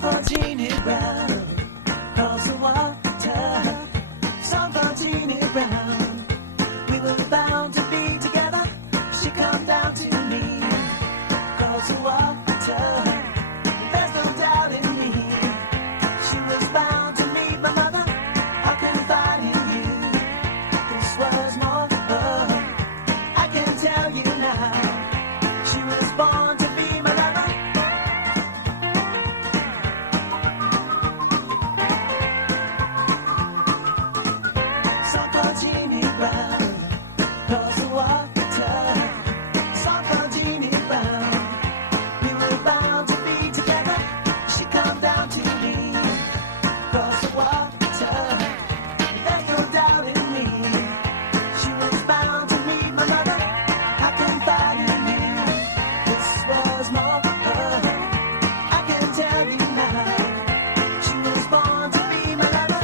for Jennie Brown, across the water. Song for Jennie Brown. We were bound to be together. She come down to me, across the water. There's no doubt in me. She was bound to meet my mother. I confide in you. This was more love. I can tell you now. She was born to be my lover. Song for Jennie Brown, across the water. Song for Jennie Brown. We were bound to be together. She come down to me, across the water. There's no doubt in me. She was bound to meet my mother. I confide in you. This was more love. I can tell you now. She was born to be my lover.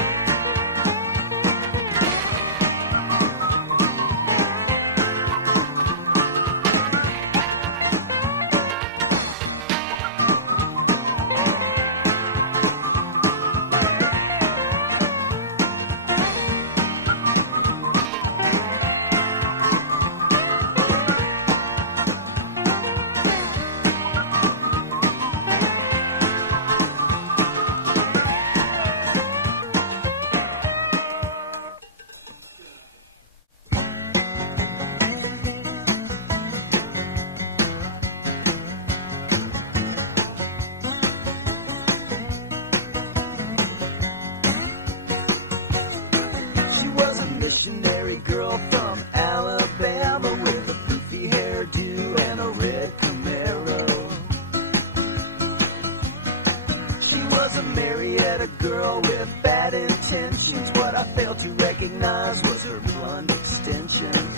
She was a missionary girl from Alabama with a poofy hairdo and a red Camaro. She was a Marietta girl with bad intentions. What I failed to recognize was her blonde extension.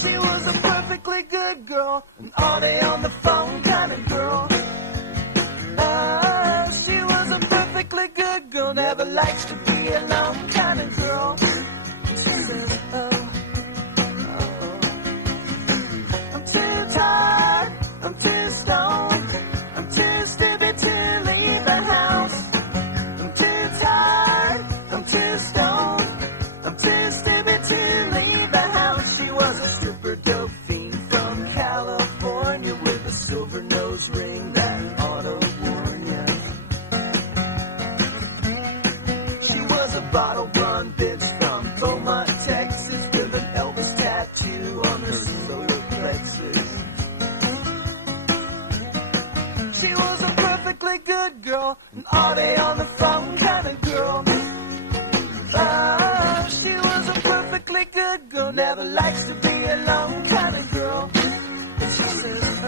She was a perfectly good girl, an all day on the phone kind of girl. She was a perfectly good girl, never likes to be alone kind of girl. She says, I'm too tired, I'm too stoned, I'm too stupid to leave the house. I'm too tired, I'm too stoned, I'm too stupid to leave the house. She was a stripper dope fiend from California with a silver nose ring that ought to warn ya. She was a bottle blonde bitch from Beaumont, Texas with an Elvis tattoo on her solar plexus. She was a perfectly good girl, an all day on the phone kind of girl. She was a perfectly good girl, never likes to be alone kind of girl. And she says,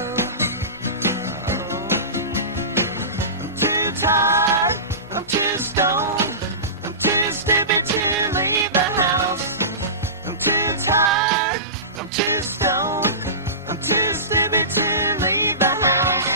I'm too tired, I'm too stoned, I'm too stupid to leave the house. I'm too tired, I'm too stoned, I'm too stupid to leave the house.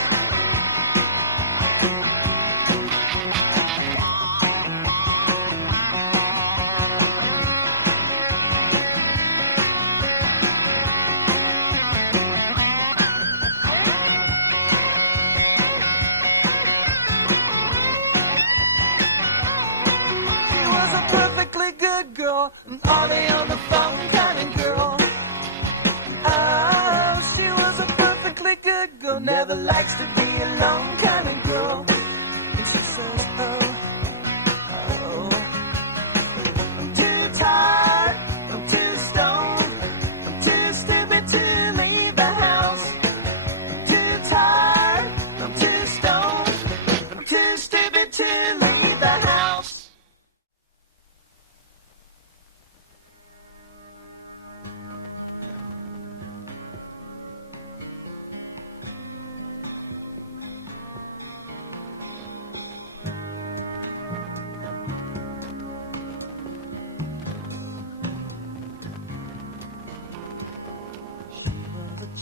She was a perfectly good girl, an all day on the phone kind of girl. She was a perfectly good girl, never likes to be alone kind of girl. And she says, I'm too tired, I'm too stoned, I'm too stupid to leave the house. I'm too tired, I'm too stoned, I'm too stupid to leave the house.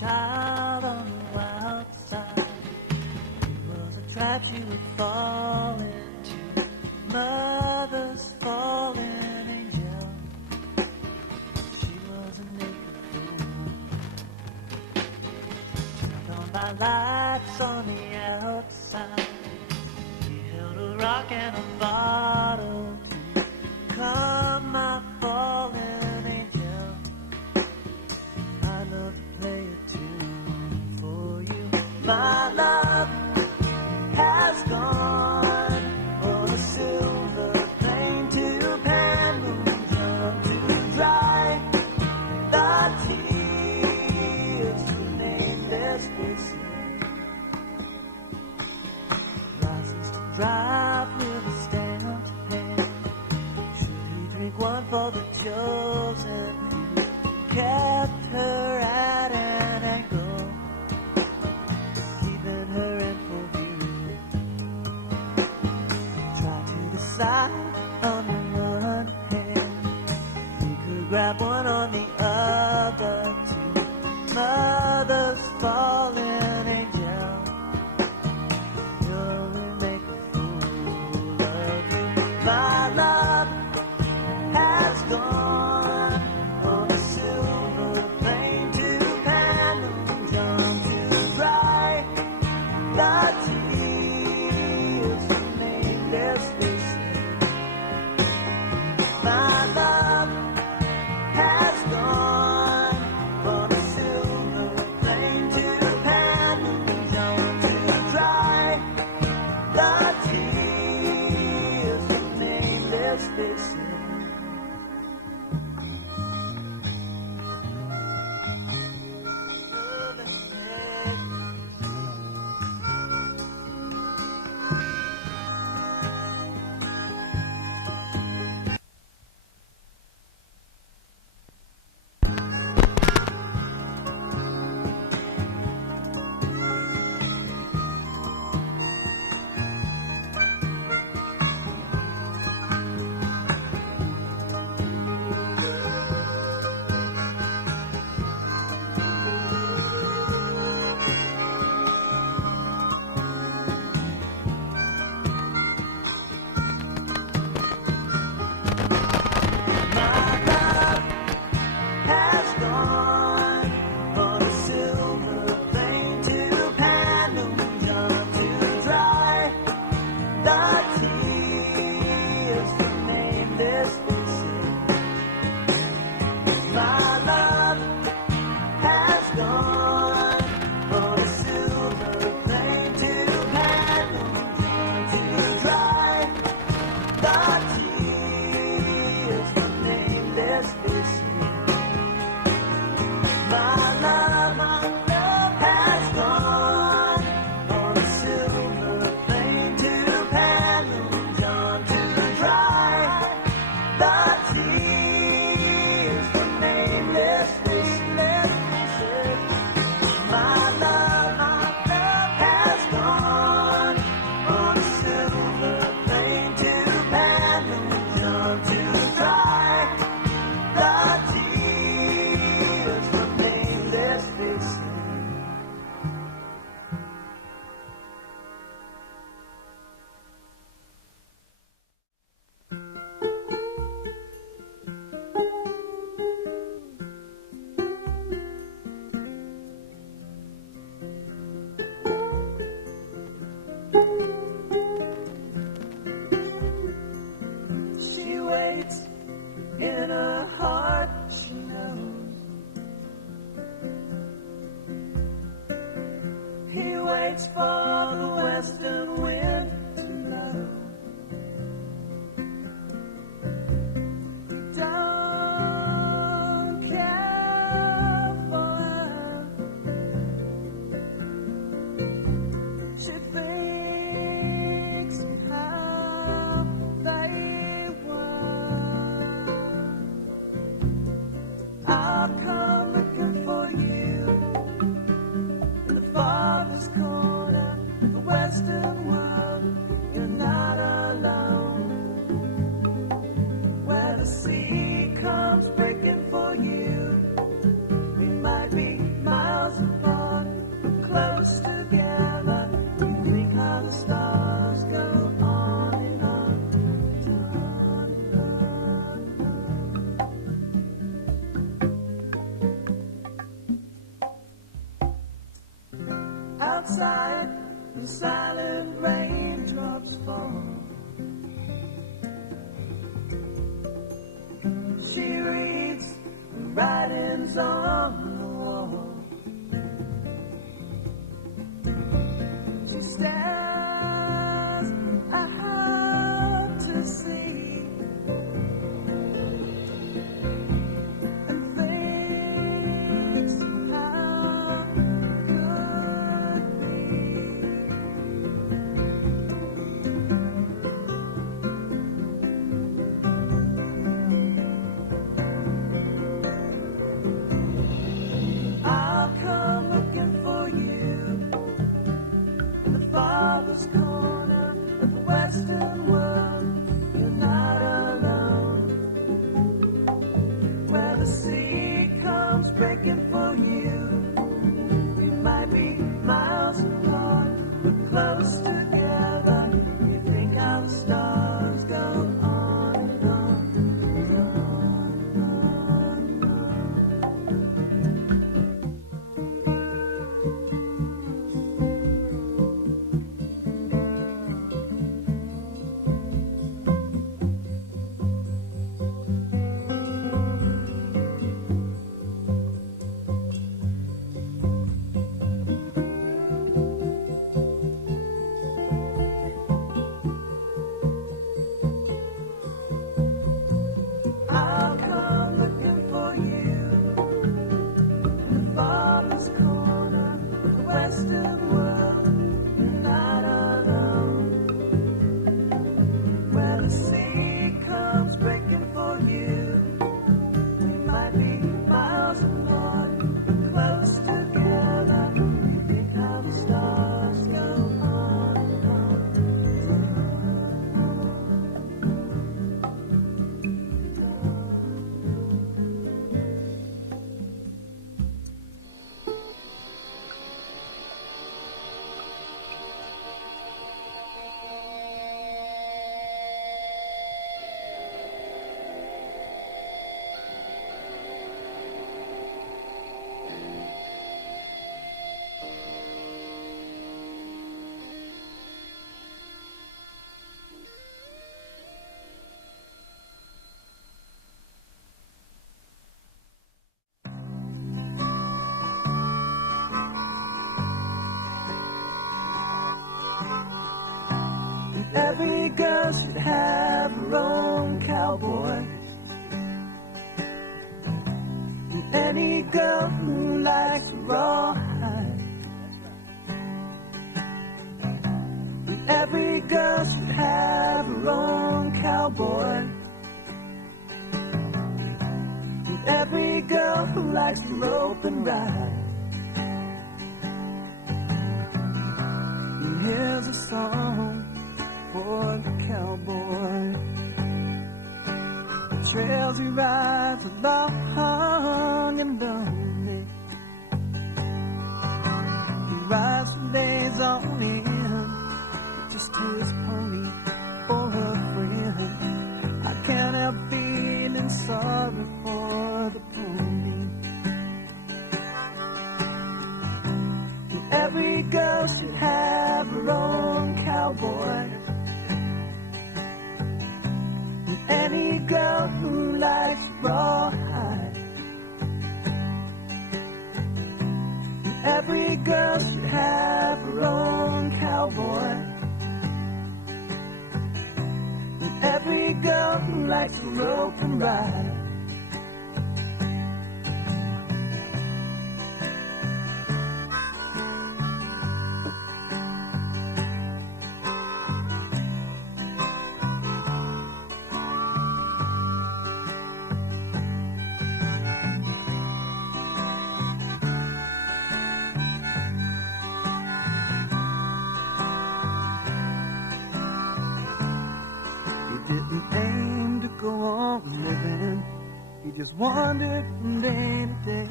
Child on the wild side. She was a trap she would fall into. Mother's fallen angel. She was a naked fool. She gone by my lights on the outside. He held a rock and a bottle to calm my fallen angel. I love to play a tune for you. My love has gone on a silver plane to Palmerston to dry the tears from nameless faces. License to drive with a stamped pen. Should he drink one for the chosen few? Kept her at an angle, keeping her in full view. Try to decide on the one hand, he could grab one on the other too. Mother's fallen angel, you'll only make a fool of you. My love has gone on a silver plane to Hamiton to dry the tears from nameless faces. My love has gone on a silver plane to Hamiton to dry the tears from nameless faces. In her heart, she knows he waits for the western wind to blow. Don't care for her. She thinks how they were. I'll come looking for you in the farthest corner of the western world. You're not alone. Where the sea comes breaking for you, we might be miles apart, but close together. You think how the stars go on and on, on and on. outside, the silent raindrops fall. She reads the writings on the wall. She stares out to sea and thinks how could be. I'll come looking for you in the farthest corner of the Western world. You're not alone. Where the sea comes breaking for you, we might be miles apart, but close together. You think how the stars go on and on, and on and on. I'll come looking for you in the farthest corner of the Western world. You're not alone. Where the sea comes breaking for you, we might be miles apart, but close together. You think how the stars go on and on. Every girl should have her own cowboy. And any girl who likes a rawhide. And every girl should have her own cowboy. And every girl who likes to rope and ride. And here's a song for the cowboy. The trails he rides are long and lonely. He rides for days on end, just his pony or a friend. I can't help feeling sorry for the pony. And every girl should have her own cowboy. Any girl who likes rawhide. Every girl should have her own cowboy. Every girl who likes to rope and ride. Didn't aim to go on living. He just wandered from day to day,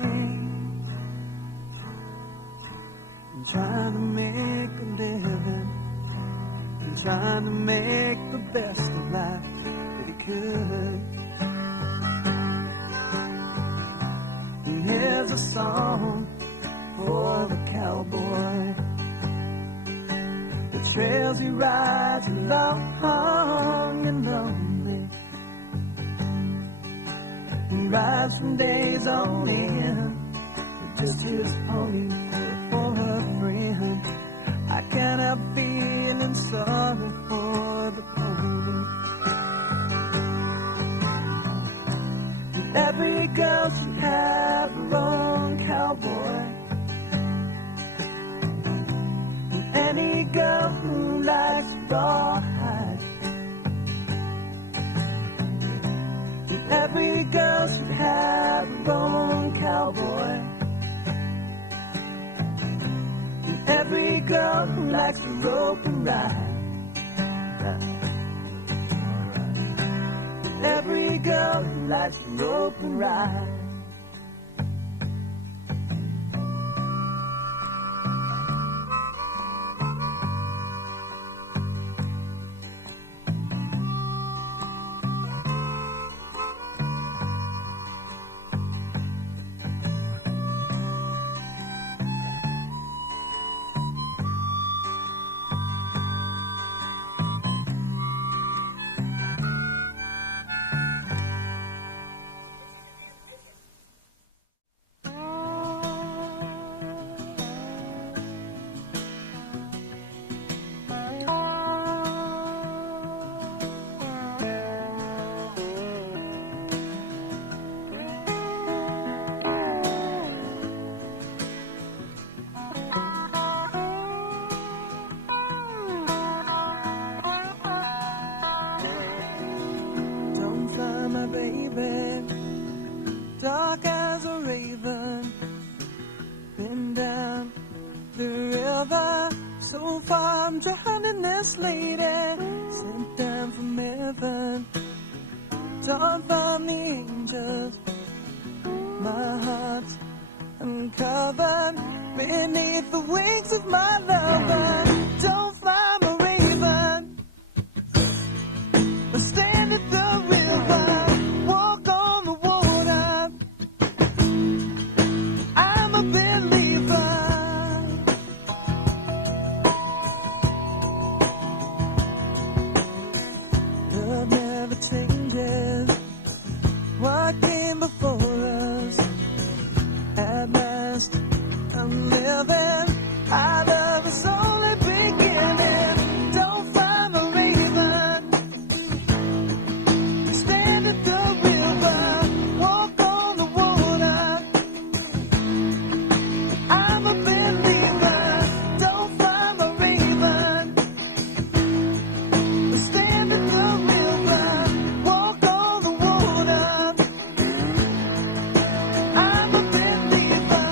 and trying to make a living, and trying to make the best of life that he could. And here's a song for the cowboy. 'cause he rides along and lonely. He rides from days on end, just his pony for a friend. I can't help feeling sorry for the pony. And every girl should have her own cowboy. And any girl who likes rawhide. And every girl should have her own cowboy. Every girl who likes to rope and ride. Every girl who likes to rope and ride. Dark as a raven, been down the river, so far I'm drowning this lady, sent down from heaven, torn from the angels, my heart's uncovered beneath the wings of my lover. Don't fly, my raven, stand at the river. What came before us? At last, I'm living. Our love is only beginning. Don't fly, my raven. Stand at the river, walk on the water. I'm a believer. Don't fly, my raven. Stand at the river, walk on the water. I'm a believer.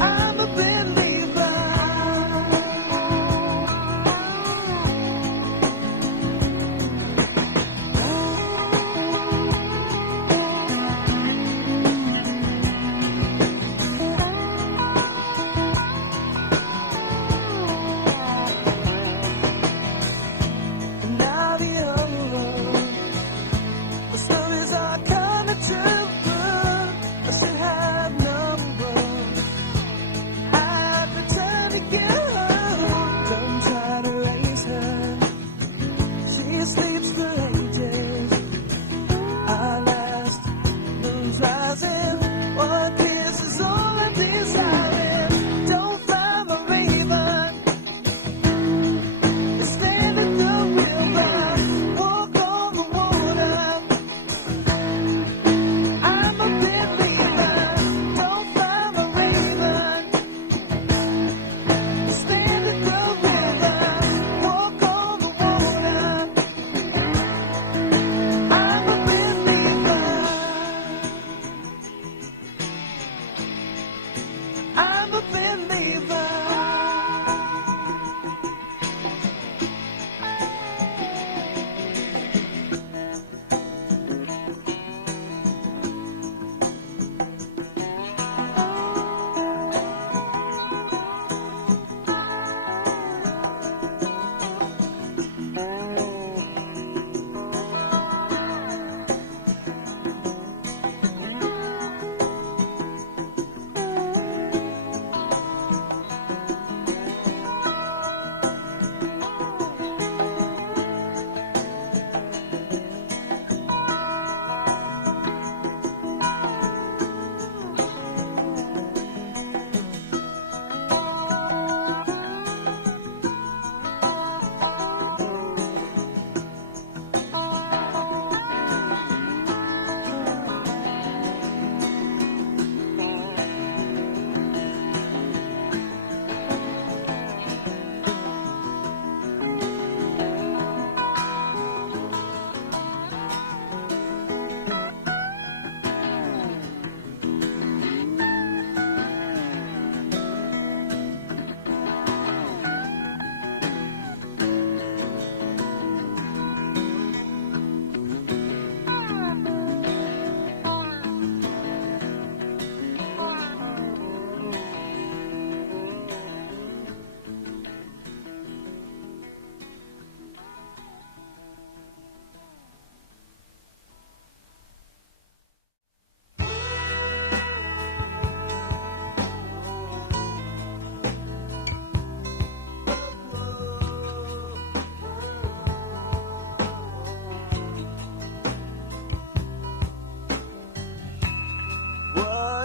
I'm a believer. And now the old road, the stories are coming true. I still have no one. I'd return to get her. Don't try to raise her. She sleeps for ages. Our last moon's rising. One kiss is all I'm desiring. Don't fly, my raven. Stand at the river, walk on the water. I'm a believer. Don't fly, my raven. Stand at the river, walk on the water. I'm a believer. I'm a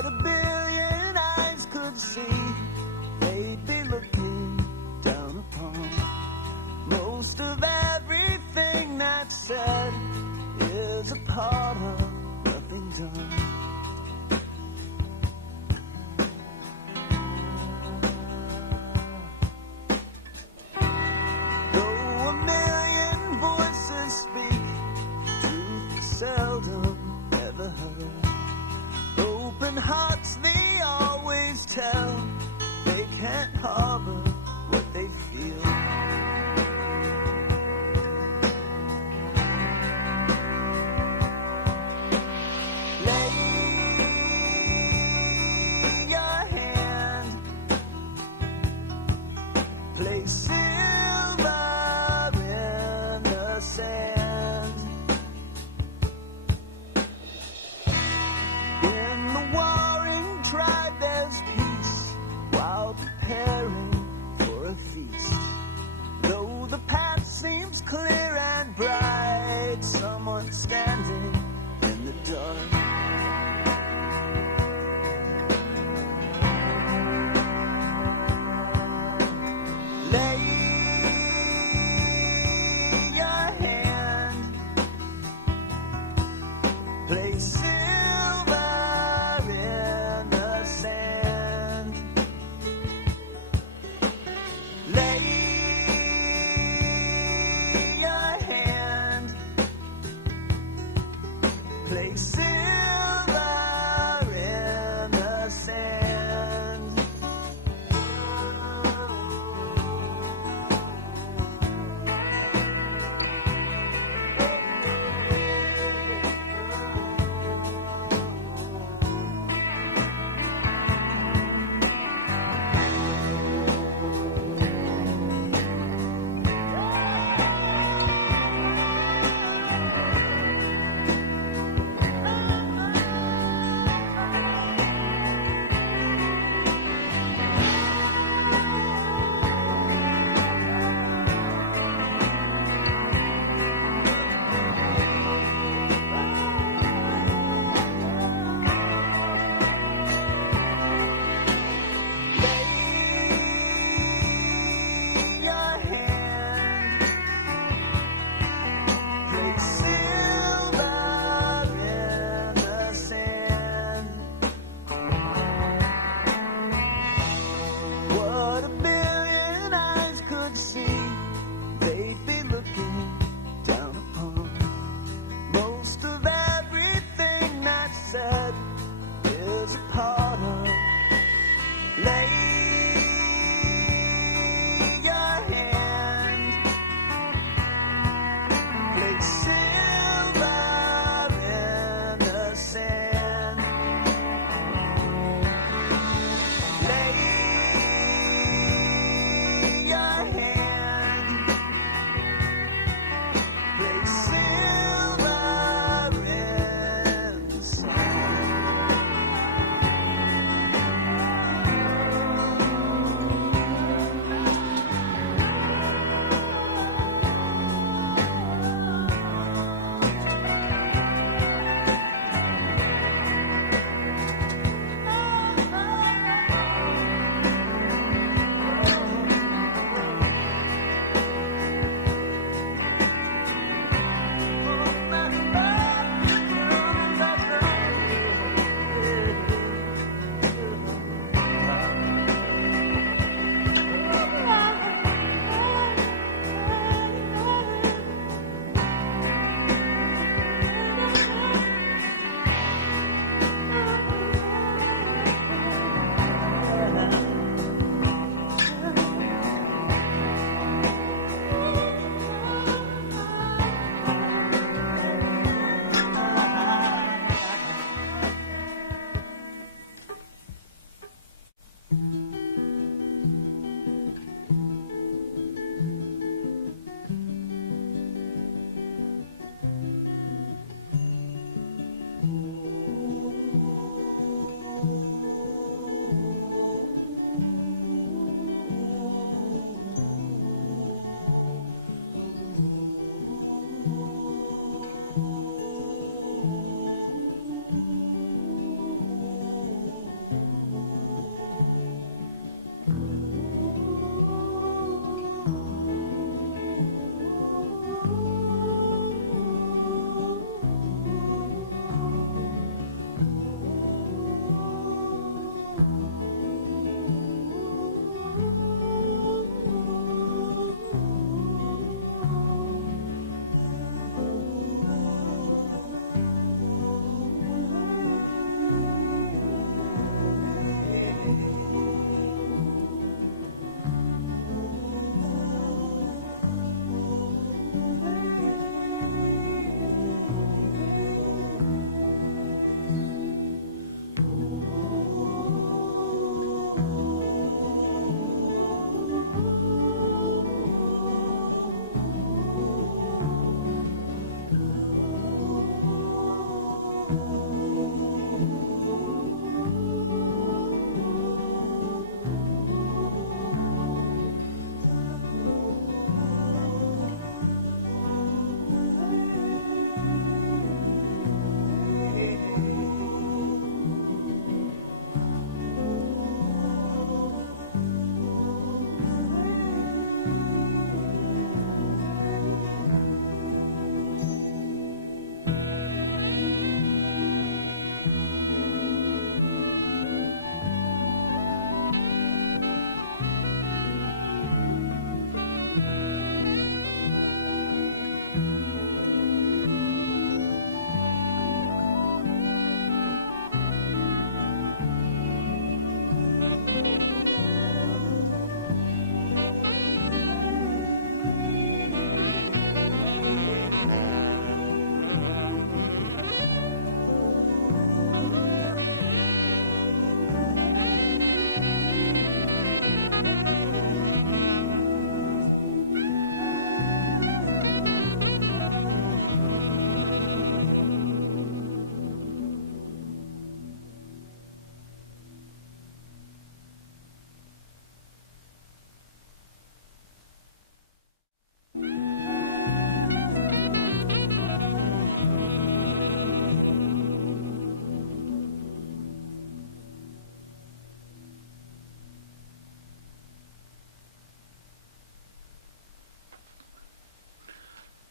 what a billion eyes could see, they'd be looking down upon. Most of everything that's said is a part of nothing done. Though a million voices speak, truth is seldom ever heard. Open hearts they always tell, they can't harbor what they feel. Lay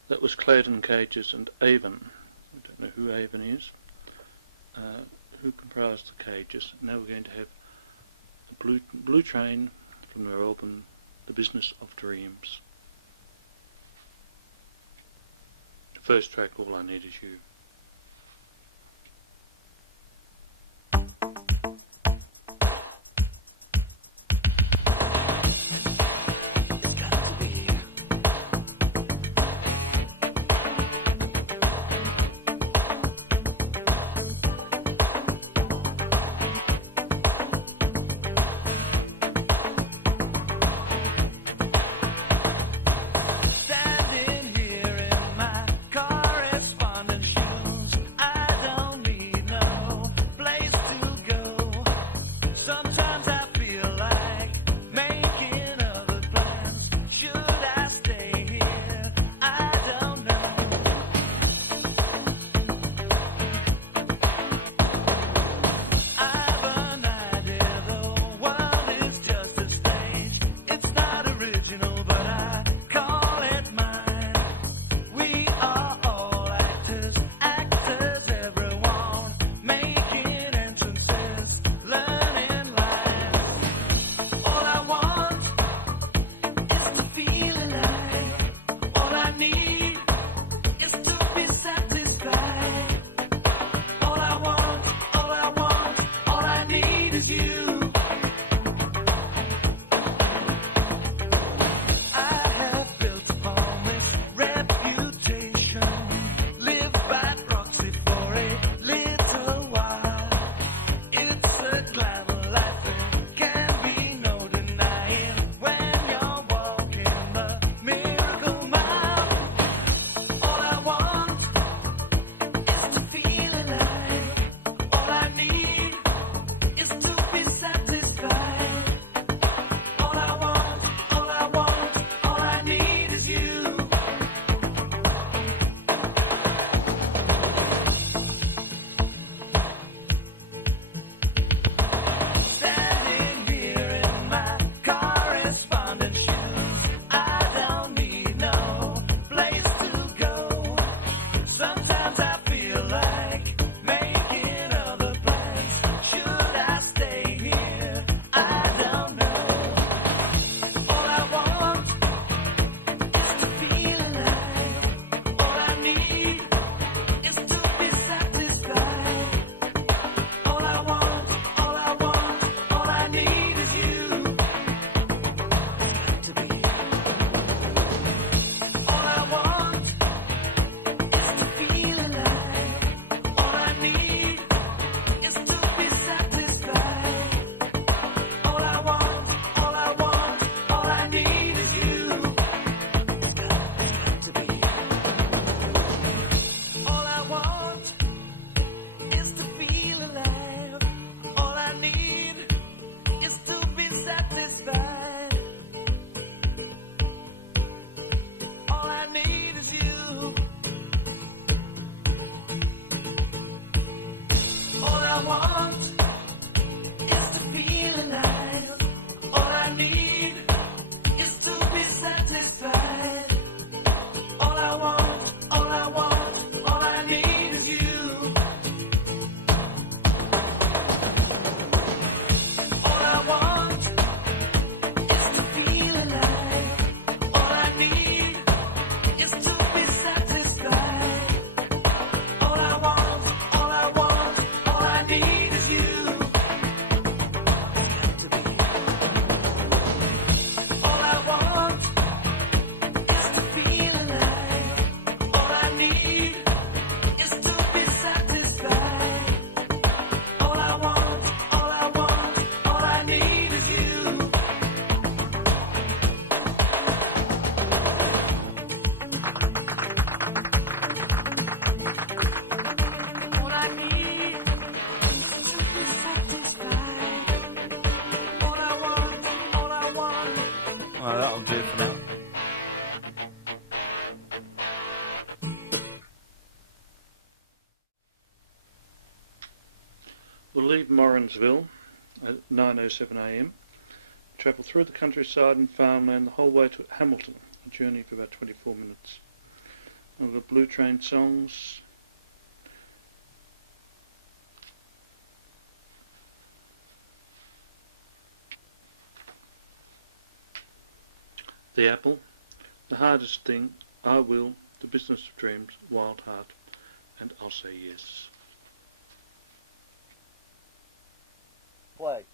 That was Clayton Cages and Avon. I don't know who Avon is. Who comprised the Cages. Now we're going to have a Blue Train from their album The Business of Dreams. The first track, All I Need Is You. Standing here in my correspondence shoes, We'll leave Morrinsville at 9:07 a.m, travel through the countryside and farmland the whole way to Hamiton, a journey of about 24 minutes. We've got Blue Train songs. The Apple, The Hardest Thing, I Will, The Business of Dreams, Wild Heart, and I'll Say Yes. Play.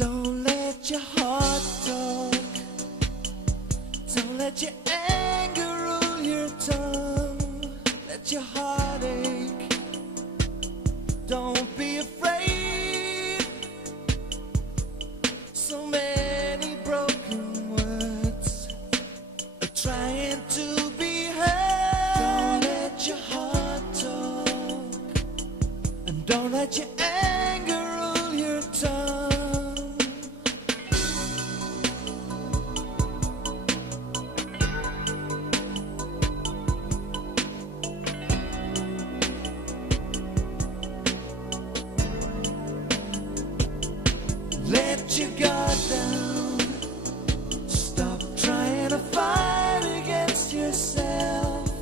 Don't let your heart talk. Don't let your anger rule your tongue. Let your heart ache. Don't be afraid. So many broken words Don't let your anger rule your tongue. Let your guard down. Stop trying to fight against yourself.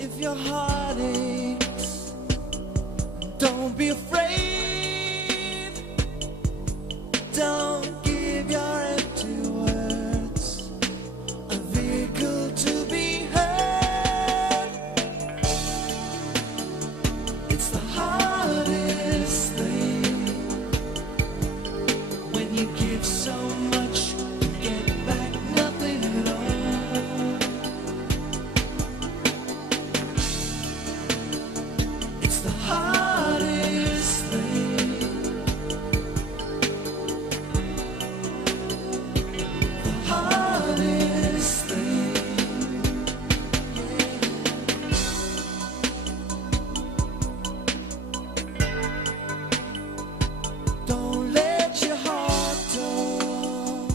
If your heart aches, don't be afraid. Don't give your empty words a vehicle to be heard. It's the hardest thing when you give so much and get back nothing at all. It's the hardest thing. The hardest thing. Don't let your heart talk.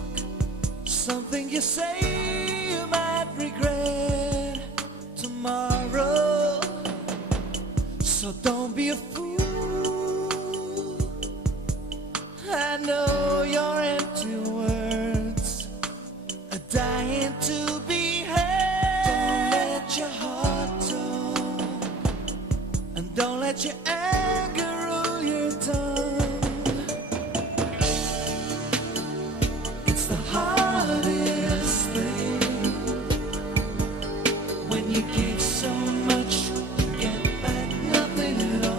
Something you say you might regret tomorrow. So don't be a fool. I know your empty words are dying to be heard. Don't let your heart talk, and don't let your anger rule your tongue. It's the hardest thing when you give so much and get back nothing at all.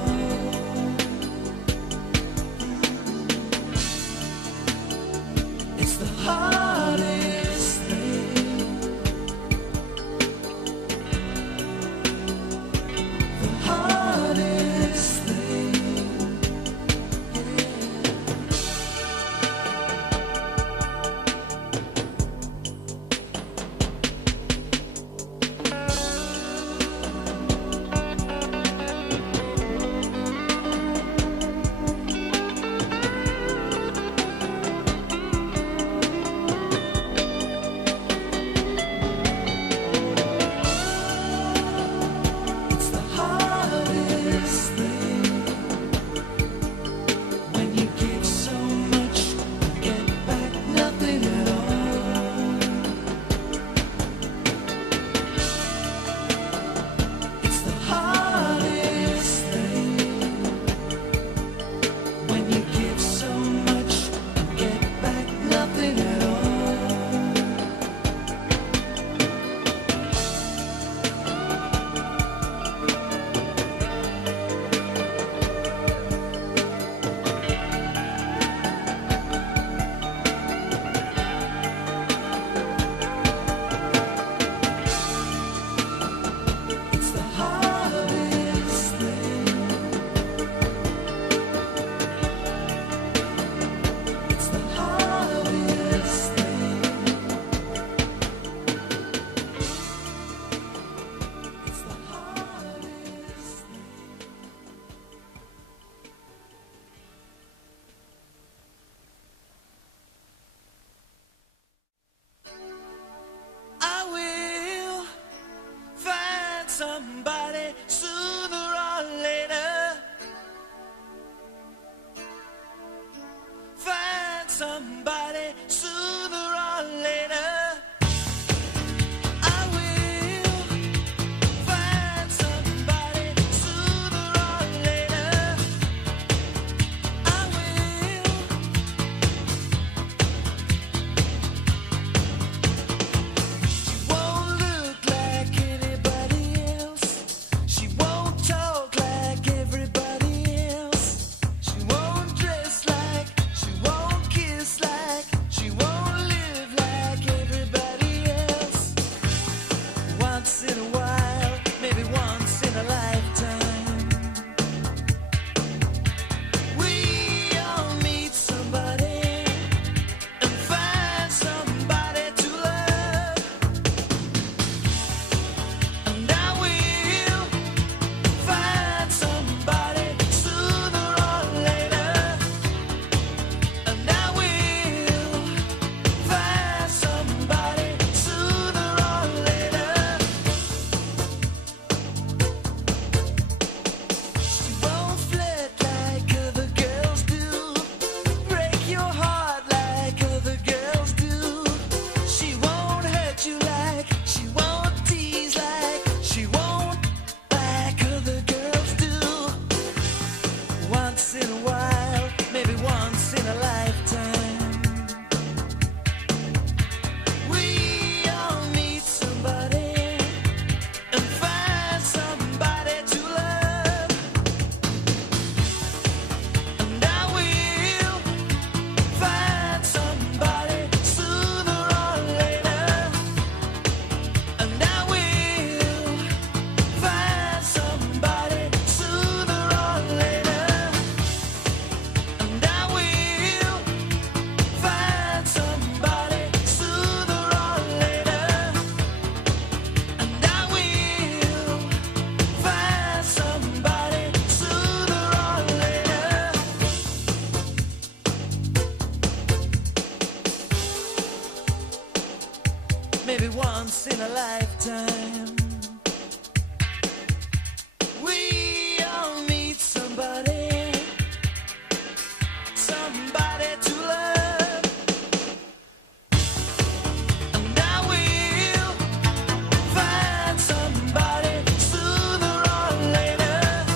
maybe once in a lifetime. We all need somebody, somebody to love. And I will find somebody sooner or later.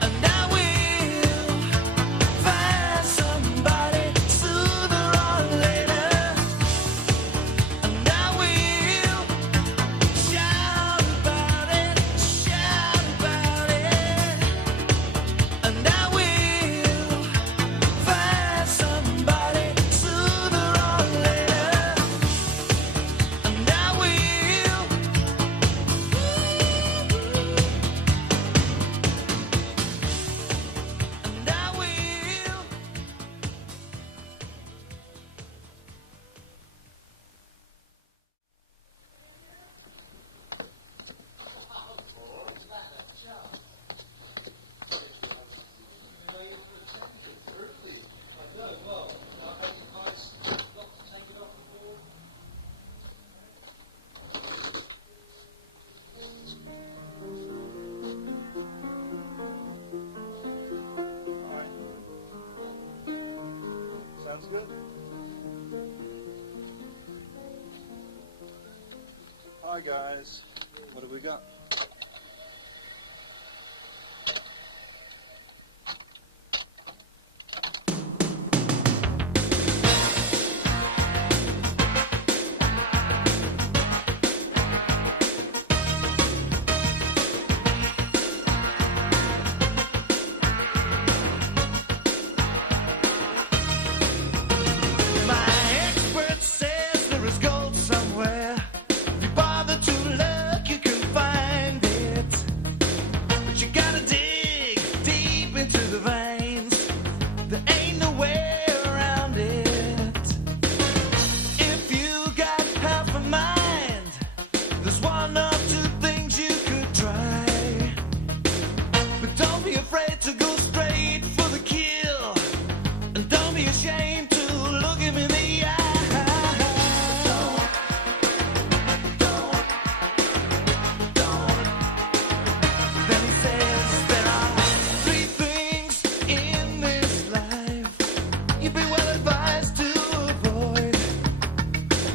And I will find somebody sooner or later. And I will shout about it, shout about it. And I will find somebody sooner or later. And I will. And I will. Sounds good. Hi guys, what have we got? My expert says there is gold somewhere. If you bother to look, you can find it. But you gotta dig deep into the veins. There ain't no way around it. If you got half a mind, there's one or two things you could try. But don't be afraid to go straight for the kill. And don't be ashamed to look him in the eye. Don't. Then he says there are three things in this life you'd be well advised to avoid.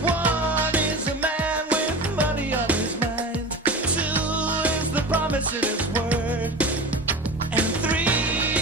One is a man with money on his mind. Two is the promise in his word. And three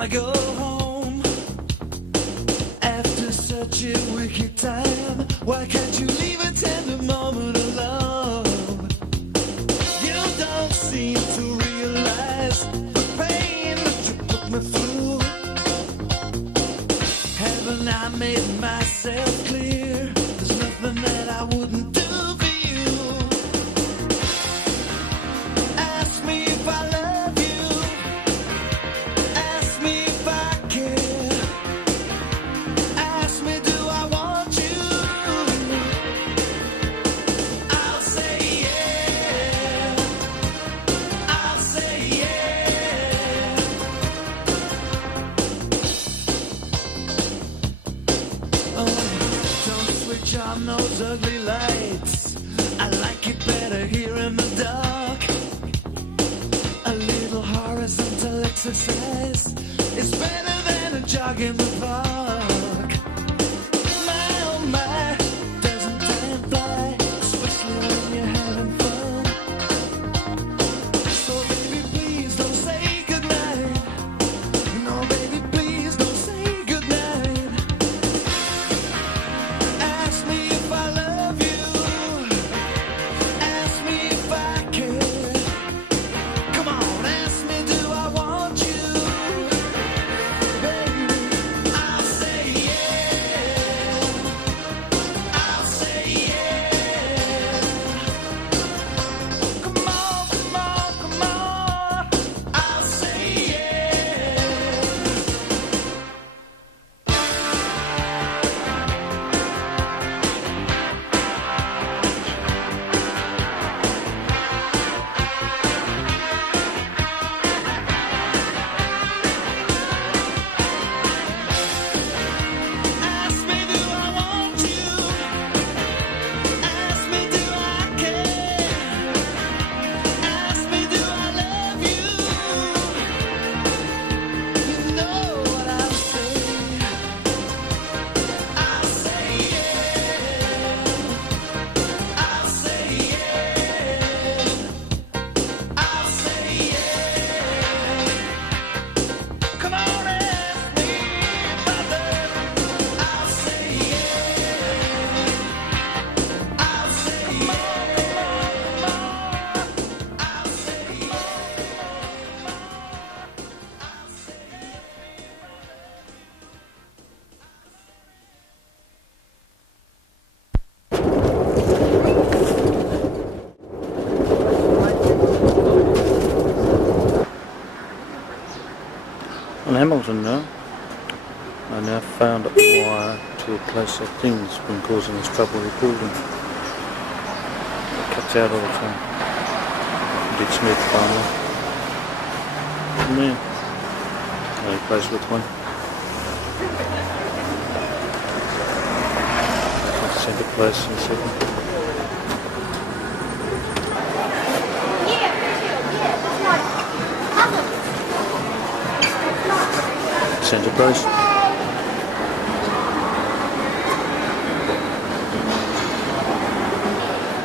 wanna go home after such a wicked time. Why can't you leave a tender moment alone? You don't seem to realize the pain that you put me through. Haven't I made myself clear? There's nothing that I wouldn't do for you. Ask me if I love you. Ask me if I care. Ask me, do I want you? I'll say yeah. I'll say yeah. Oh, don't switch on those ugly lights. I like it better here in the dark. A little horizontal exercise is better than a jog in the park. My oh my, doesn't time fly, especially when you're having fun. So baby, please don't say goodnight. No baby, please don't say goodnight. Ask me if I love you. Ask me if I care. Come on, ask me, do I want you? Baby, I'll say yeah. I'll say yeah. Come on, come on, come on. I'll say yeah. Ask me, do I want you? Ask me, do I care? Ask me, do I love you? You know what I'll say. I'll say yeah. I'll say yeah. I'll say yeah. Come on, ask me if I love you. I'll say yeah. I'll say yeah. I'll say On Hamilton now, I now found a wire to a place I think has been causing us trouble recording. It cuts out all the time. Did smooth finally. And then I replaced with one. I'll send it place in a second. Centre place. I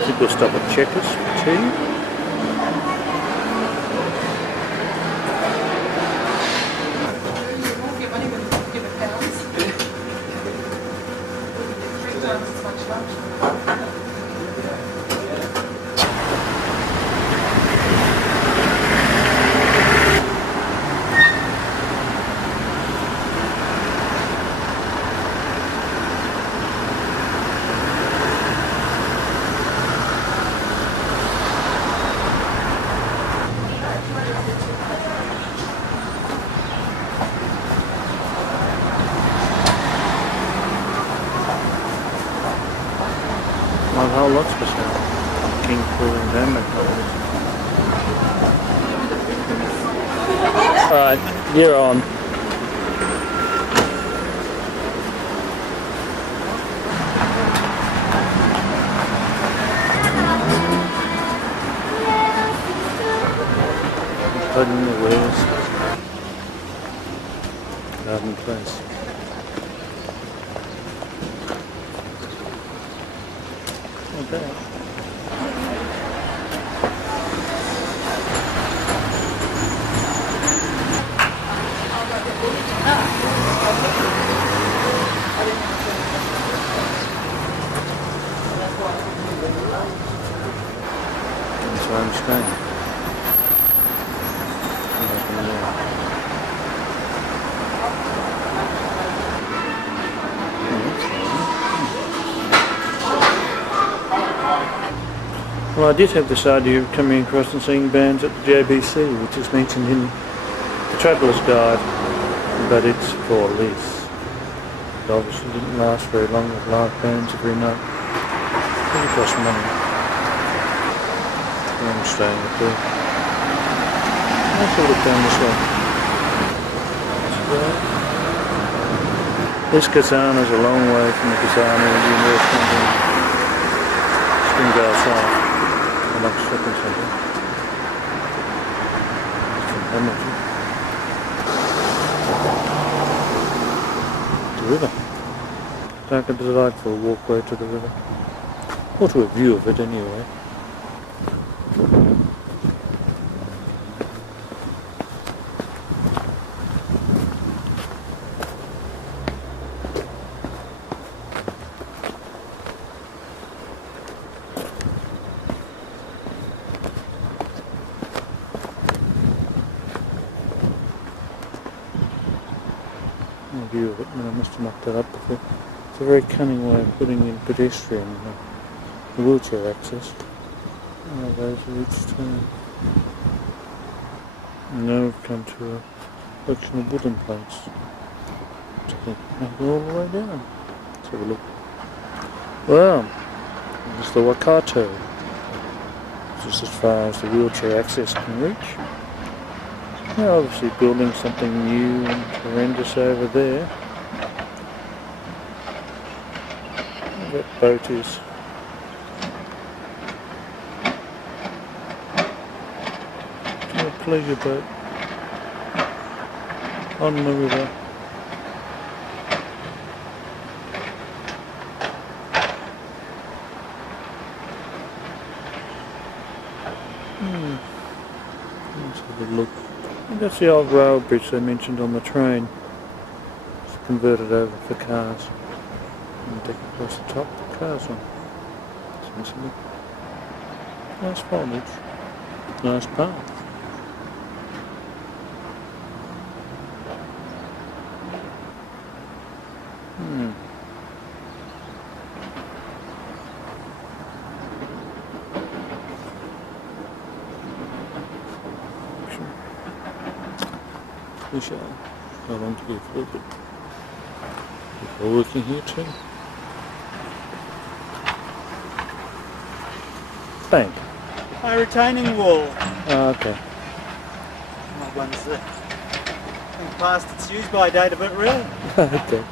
think we'll stop at Checkers for tea. My whole lot's for sale. King cooling damage. Alright, you're on. Putting the wheels. Garden place. Okay. so I'm staying. Well, I did have this idea of coming across and seeing bands at the JBC, which is mentioned in the Traveller's Guide, but it's for lease. It obviously didn't last very long with live bands every night. It cost money. I'm staying up there. Let's have a look down this way. This Kasana's a long way from the Kasana Indian North Company. It's going to go outside. I like shopping centre. From Hamilton. The river. Like a delightful walkway to the river. Or to a view of it anyway. View of it, and I must have knocked that up before. It's a very cunning way of putting in pedestrian wheelchair access. Oh, those are each turn. And now we've come to a collection of wooden planks. Go all the way down. Let's have a look. Well, there's the Waikato, just as far as the wheelchair access can reach. They're obviously building something new and horrendous over there. That boat is. A pleasure boat on the river. Let's have a look. That's the old rail bridge they mentioned on the train. It's converted over for cars. And deck across the top, the cars on. Sensible. Nice foliage. Nice path. We shall go on to here for a little bit. People are working here too. Bank. My retaining wall. Oh, okay. Not one's past its use by date of it, really. Okay.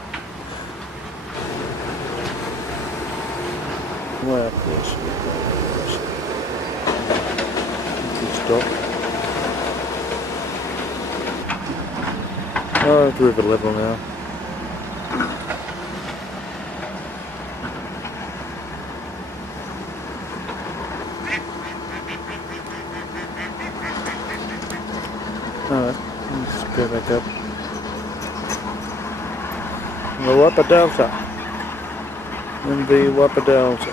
Way up there. Stop. Oh, it's river level now. Alright, let's go back up. The Wapa Delta. And the Wapa Delta.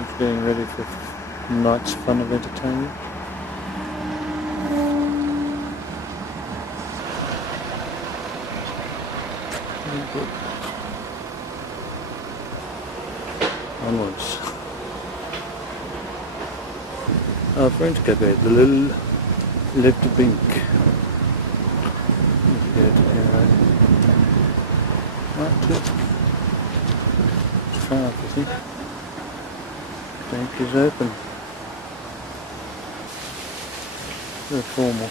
It's getting ready for night's fun of entertainment. Good. Onwards. Our friend to go there, the little left bink. Right, it's far, I think. Bank is open. Very formal.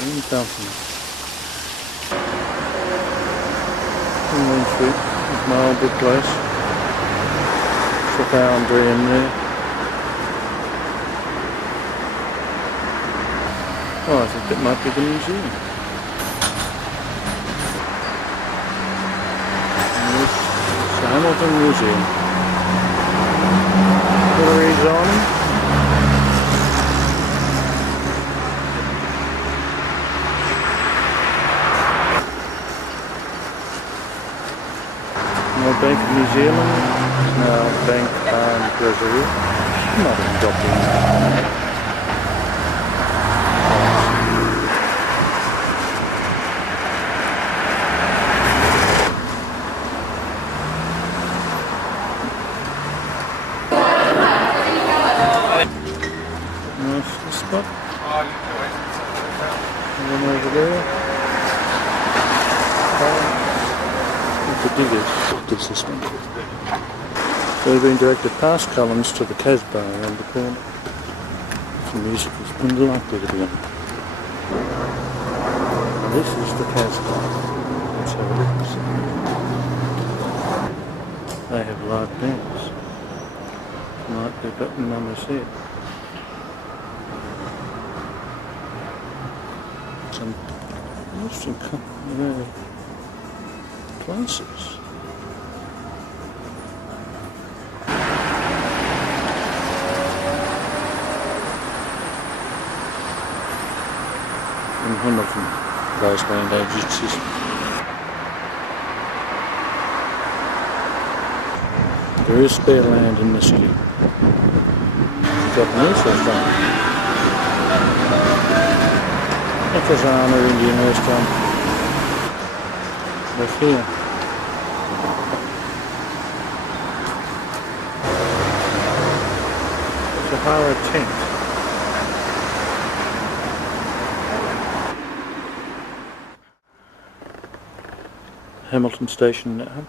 In Falcon. In Main Street, it's my old big place. It's a foundry in there. Oh, I think that might be the museum. And this is the Hamilton Museum. Galleries on. Bank of New Zealand, now Bank Brazil. Not even got the nice spot. And then over there. The diggers gives this one. So we've been directed past Collins to the Casbah around the corner. Some music is unlikely to be on. This is the Casbah. Let's have a look. They have live bands. Like they've got numbers here. Some interesting places. In Hamilton, those land agencies. There is spare land in this year. Japanese restaurant. Ekazana Indian restaurant. Look here. Sahara tent. Hamilton Station now.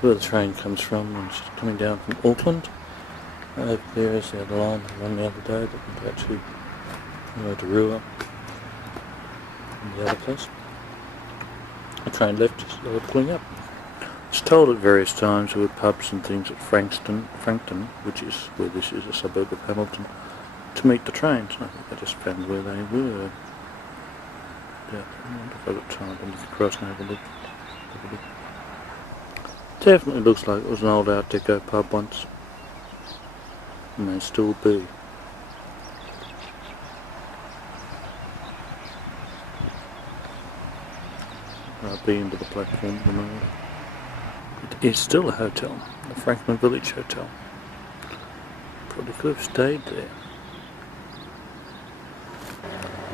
Where the train comes from, and it's coming down from Auckland. Over there is the other line, the one the other day that went out to Rotorua and the other place. The train left as they were pulling up. It's told at various times there were pubs and things at Frankton, which is where this is, a suburb of Hamilton, to meet the trains. I think I just found where they were. Yeah, I wonder if I've got time to look across and have a look. Definitely looks like it was an old Art Deco pub once. And may still be. I'll be into the platform at the moment. It is still a hotel, the Frankton Village Hotel. Probably could have stayed there.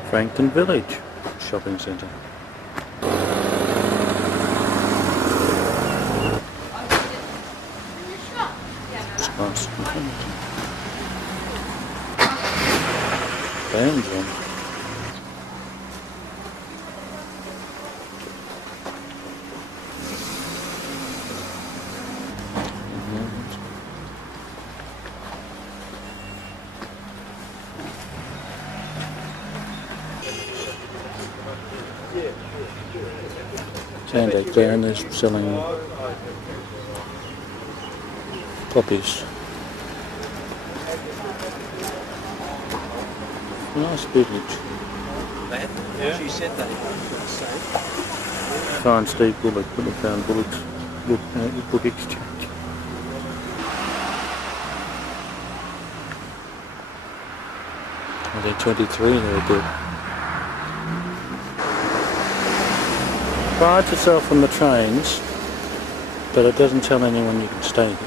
Frankton Village Shopping Centre. It's nice and Hamilton. Bands on. Sandake there, and they're selling poppies. Nice village. Yeah. She said that. Fine Steve Bullock, when we found Bullock's book exchange. They're 23, they're good. Prides itself on the trains, but it doesn't tell anyone you can stay here.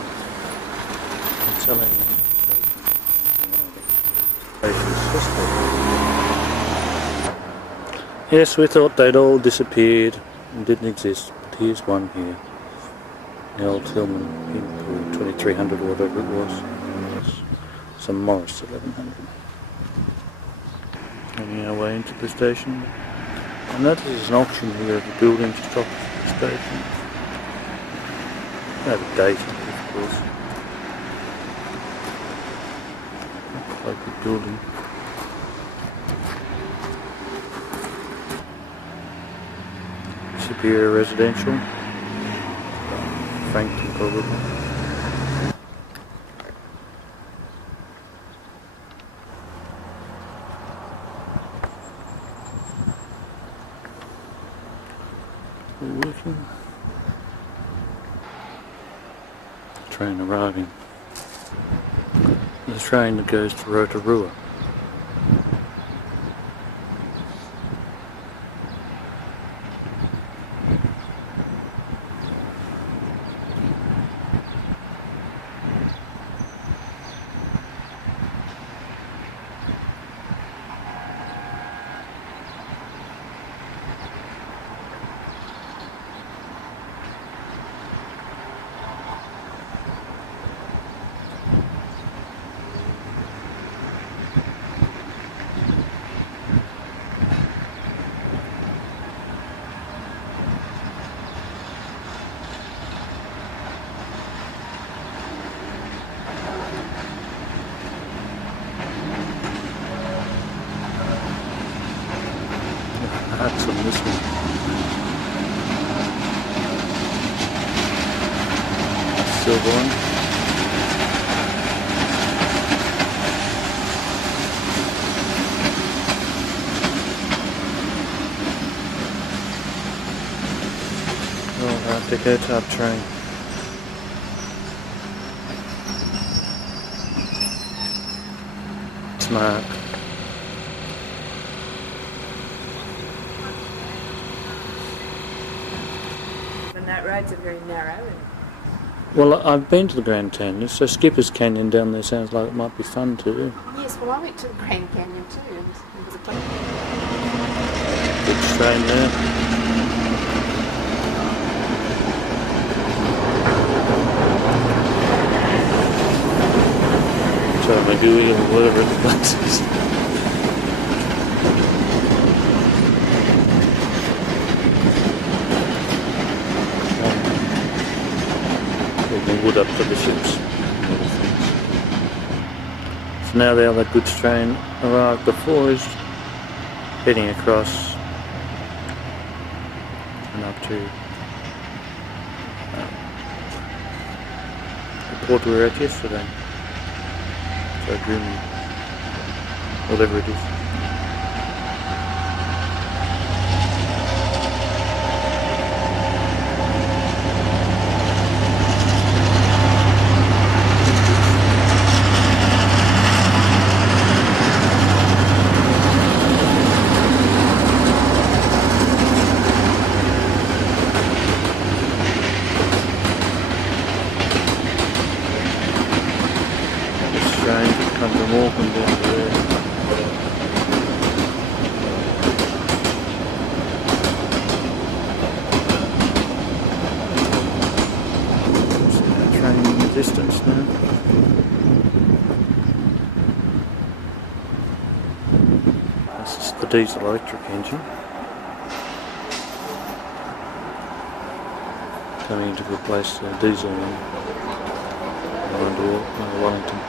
It's telling yes, we thought they'd all disappeared and didn't exist, but here's one here. The old Tillman, 2300 or whatever it was. Some Morris 1100. Making our way into the station. I notice there's an auction here of the buildings stock at the station. Out of date, of course. Local building. Superior Residential. Frankton probably. Working. Train arriving. The train that goes to Rotorua. silver one. Oh, Arctic air type train. Smart. And that roads are very narrow. And Well, I've been to the Grand Canyon, so Skipper's Canyon down there sounds like it might be fun too. yes, well, I went to the Grand Canyon too, and it was a place. Good train there. So maybe or whatever the place is. Taking wood up for the ships. So now the other goods train arrived before us, heading across and up to the port we were at yesterday. So grim, whatever it is. Distance now. This is the diesel electric engine coming to replace the diesel one around Wellington.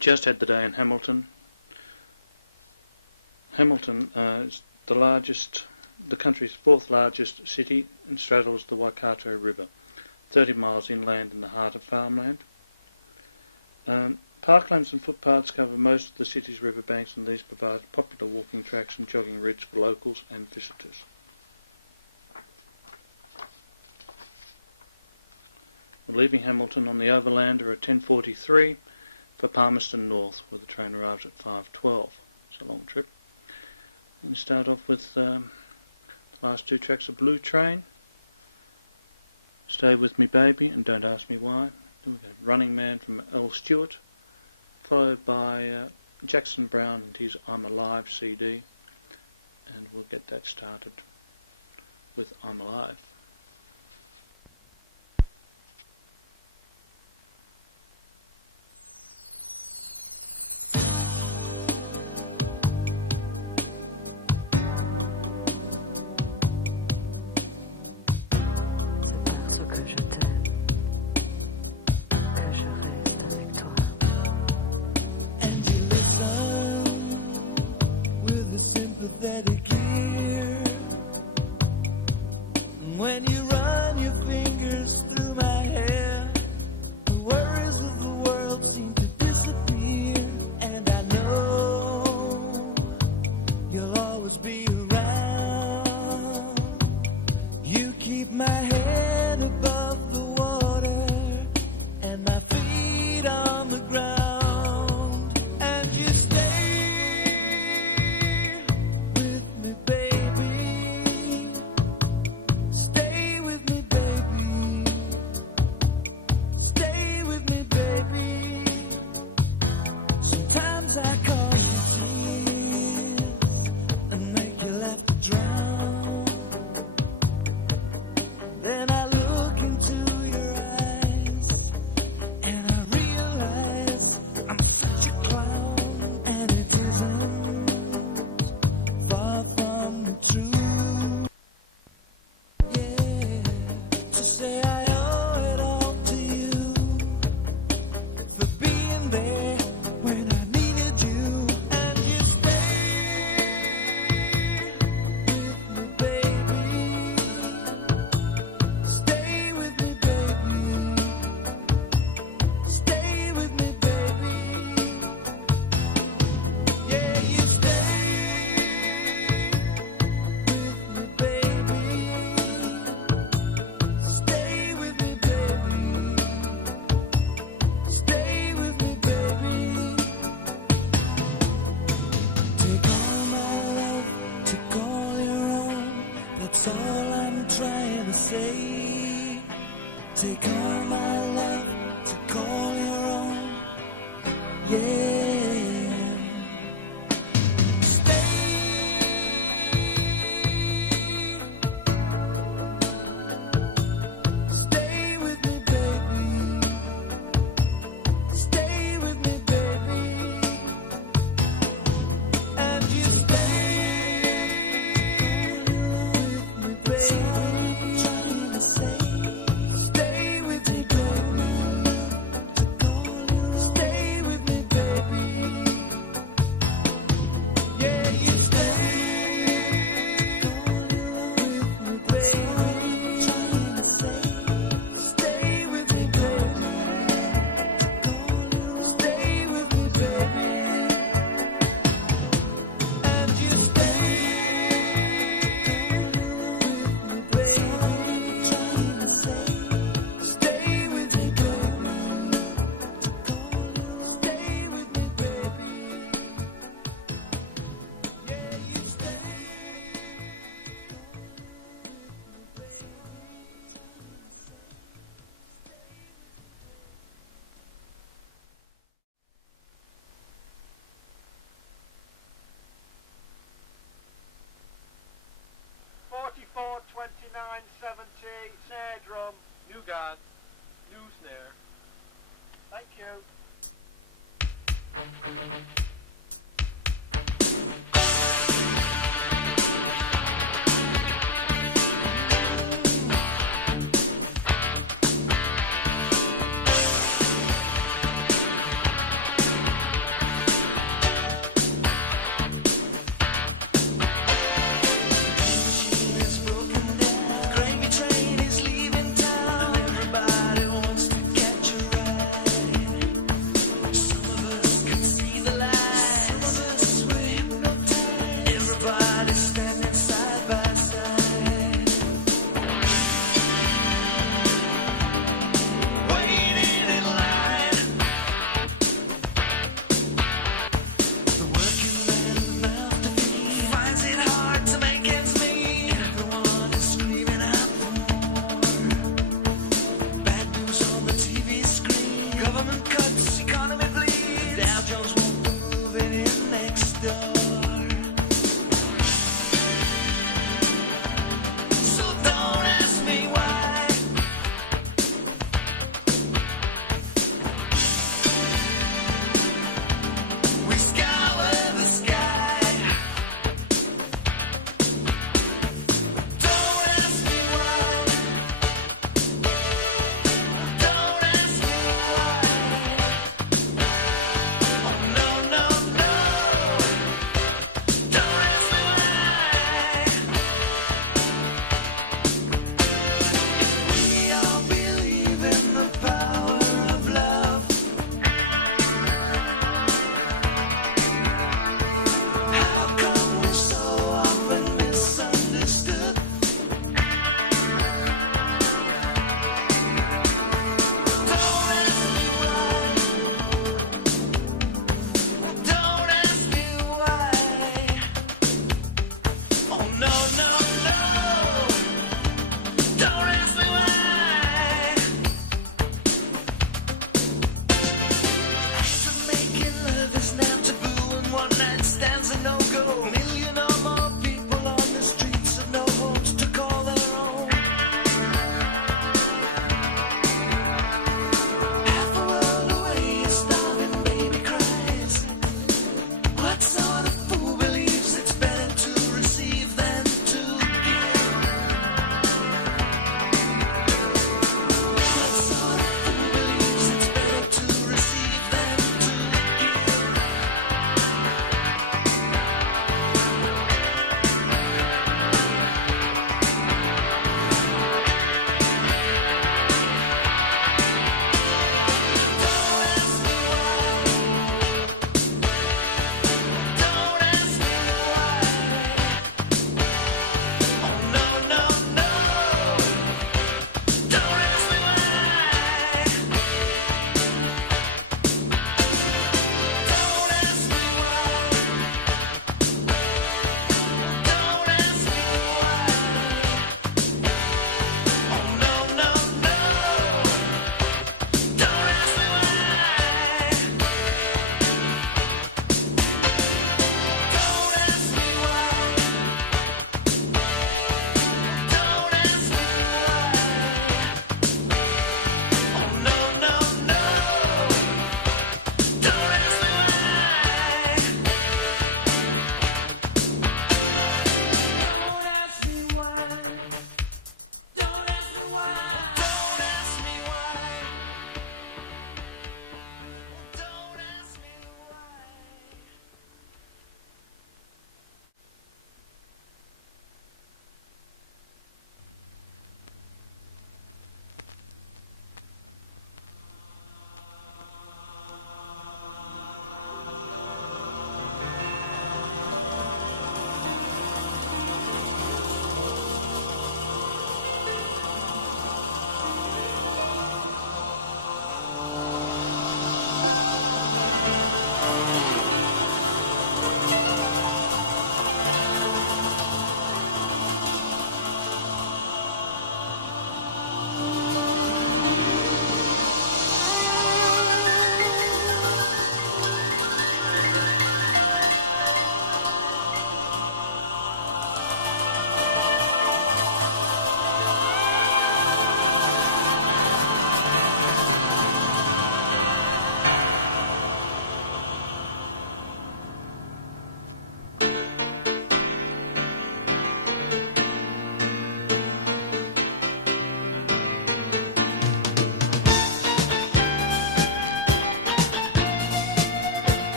Just had the day in Hamilton. Hamilton is the country's fourth largest city and straddles the Waikato River, 30 miles inland in the heart of farmland. Parklands and footpaths cover most of the city's riverbanks, and these provide popular walking tracks and jogging routes for locals and visitors. We're leaving Hamilton on the Overlander at 10:43 for Palmerston North, where the train arrives at 5:12. It's a long trip. And we start off with the last two tracks of Blue Train. Stay With Me Baby and Don't Ask Me Why. Then we've got Running Man from L. Stewart, followed by Jackson Brown and his I'm Alive CD. And we'll get that started with I'm Alive. When take all my love to call your own. Yeah. Stay with me, baby. Stay with me, baby. And you stay with me, baby. Stay with me.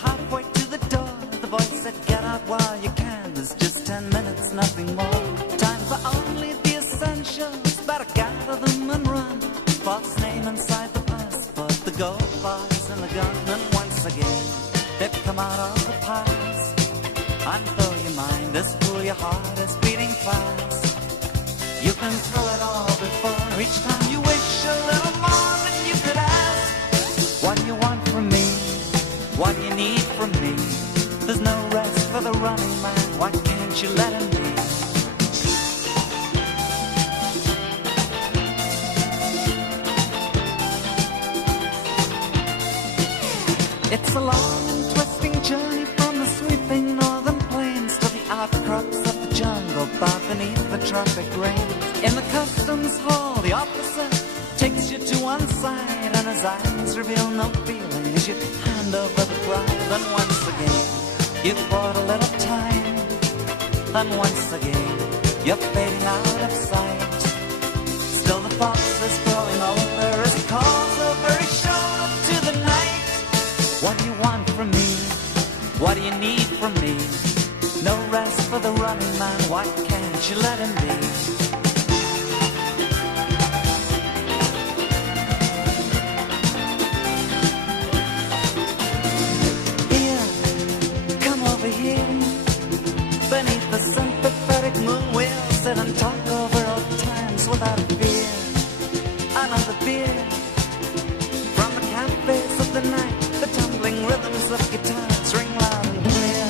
You're halfway to the door. The voice said, get out while you can. There's just 10 minutes, nothing more. Time for only the essentials. Better gather them and run. False name inside the passport. The gold bars and the gun. And once again, they've come out of the past. And though your mind is full, your heart is beating fast. You've been through it all before. Each time you wish a little more than you could ask. What do you want from me? What do you need from me? There's no rest for the running man. Why can't you let him be? It's a long and twisting journey from the sweeping northern plains to the outcrops of the jungle bar beneath the tropic rain. In the customs hall, the officer takes you to one side and his eyes reveal no feeling as you hand over the prize. And once again, you've bought a little time. And once again, you're fading out of sight. Still the fox is growing older as he calls over his shoulder to the night. What do you want from me? What do you need from me? No rest for the running man. Why can't you let him be? Beneath the sympathetic moon we'll sit and talk over old times without fear. Another beer from the cafes of the night. The tumbling rhythms of guitars ring loud and clear.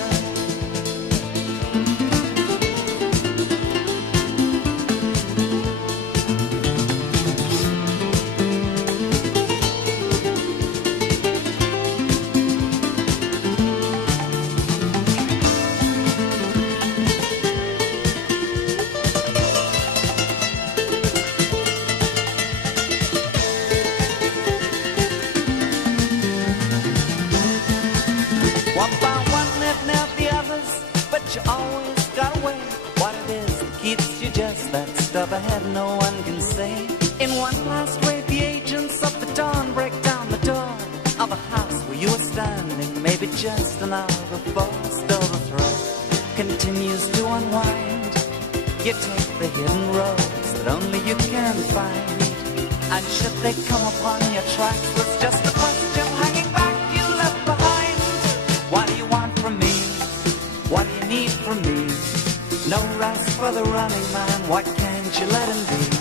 Ahead, no one can say. In one last wave, the agents of the dawn break down the door of a house where you were standing, maybe just an hour before. Still the thread continues to unwind. You take the hidden roads that only you can find. And should they come upon your tracks, there's just a question hanging back you left behind. What do you want from me? What do you need from me? No rest for the running man. Why can't you let him be?